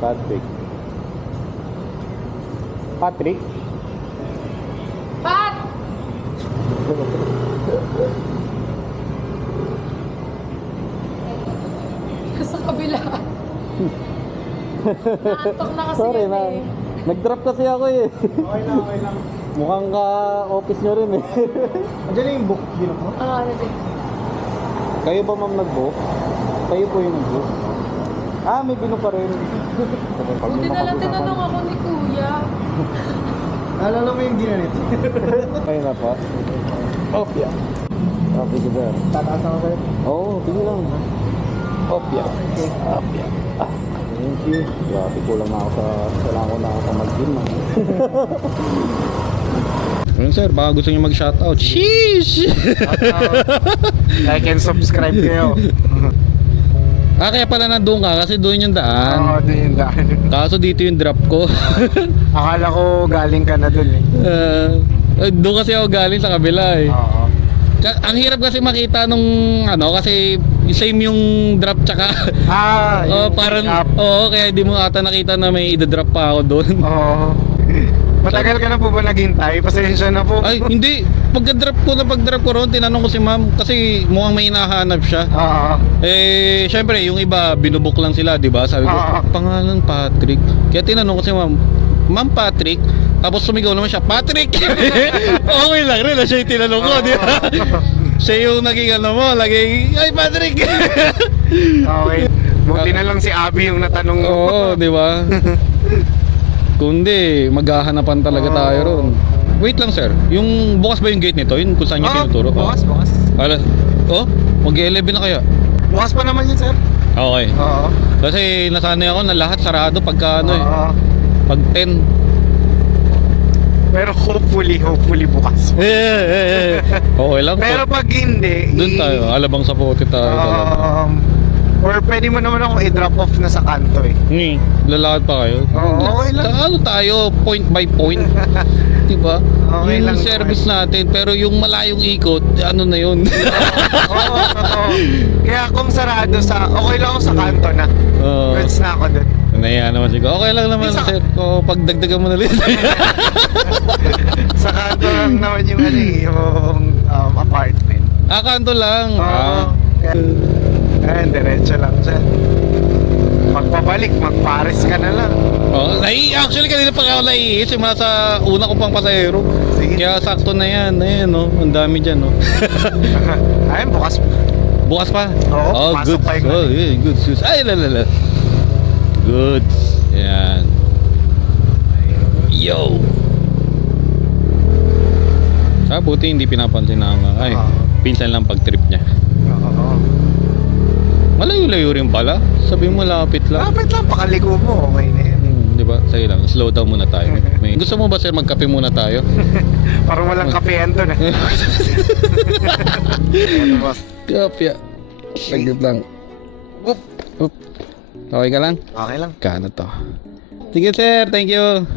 Patrick. Patrick? Pat! Sa kabila. Naantok na kasi Sorry, yan ma'am. eh. Nag-drop kasi ako eh. Okay lang, okay lang. Mukhang ka-office nyo rin eh. Andiyan na yung book, binok mo? Ano din? Kayo ba ma'am nag-book? Kayo po yung nag-book? Ah, may bino pa rin. Buti na lang tinanong ako ni Kuya. Naalala mo yung ginanit? Kayo na po? Oh, yeah. Okay, good sir. Tataas ako kayo? Oo, tingin lang. Oh, yeah. Oh, yeah. Ah, thank you. Grabe, kulang na ako sa... Kailangan ko na ako sa mag-gym. Ayun sir, baka gusto nyo mag-shoutout. Sheesh! Like and subscribe kayo. Ah, kaya pala nandun ka kasi doon yung daan. Oo, doon yung daan. Kaso dito yung drop ko. Akala ko galing ka na doon eh. Doon kasi ako galing sa kabila eh. Oo. Ang hirap kasi makita nung ano kasi same yung drop tsaka parang kaya di mo ata nakita na may ida-drop pa ako doon. Oo. Matagal ka na po ba naghintay? Pasensya na po. Ay, hindi. Pag-drop ko ron, tinanong ko si ma'am kasi mukhang may hinahanap siya. Oo. Eh, syempre, yung iba binubuk lang sila, 'di ba? Sabi ko, pangalan Patrick. Kaya tinanong ko si ma'am, Ma'am Patrick. Tapos sumigaw naman siya, Patrick! Okay lang rin, siya yung tinanong ko, di ba? Siya yung naging ano mo, laging, ay Patrick! Okay. Buti na lang si Abby yung natanong mo. Oo, di ba? Kundi, maghahanapan talaga tayo ron. Wait lang sir, yung bukas ba yung gate nito? Yun kung saan niya tinuturo? Bukas. Ala, mag-11 na kaya? Bukas pa naman yun, sir. Okay. Oo. Kasi nasanay ako na lahat sarado pagka ano eh. Oo. Pag 10. Pero hopefully bukas. Okay lang. Pero pag hindi, Doon tayo, alabang sa pote tayo talaga. Or pwede mo naman akong i-drop off na sa kanto eh. Lalakad pa kayo? Oo, okay lang. Sa ano tayo, point by point. Diba? Okay yung lang, service natin, pero yung malayong ikot, ano na yun? Oo, totoo. Kaya kung sarado okay lang ako sa kanto na. Goods na ako dun. Naiya naman siguro. Okay lang naman Isa- sir. Kung pagdagdagan mo na rin. Sa kanto lang naman yung apartment. Kanto lang. Oo. Ayan, diretso lang dyan. Pagpabalik, magpares ka na lang. Actually kanina pa ako naiis. Simula sa una ko pang pasahero. Sige. Kaya sakto na yan. Ayan no. Ang dami dyan no. Ayun, bukas. Bukas pa? Oo, pasok good. pa yung Yeah, good. Ay, lalala. Good. Yan. Yo. Buti hindi pinapansin na ay, pinsan lang pag trip niya. Oo. Malayo-layo rin pala. Sabi mo lapit lang. Lapit lang, pakaliko mo. Okay na yan. Di ba? Sige lang. Slow down muna tayo. Gusto mo ba sir magkape muna tayo? Parang walang kapehan doon. Ano boss? Kapya. Saglit lang. Oop. Okay ka lang? Okay lang. Kano to? Sige sir, thank you.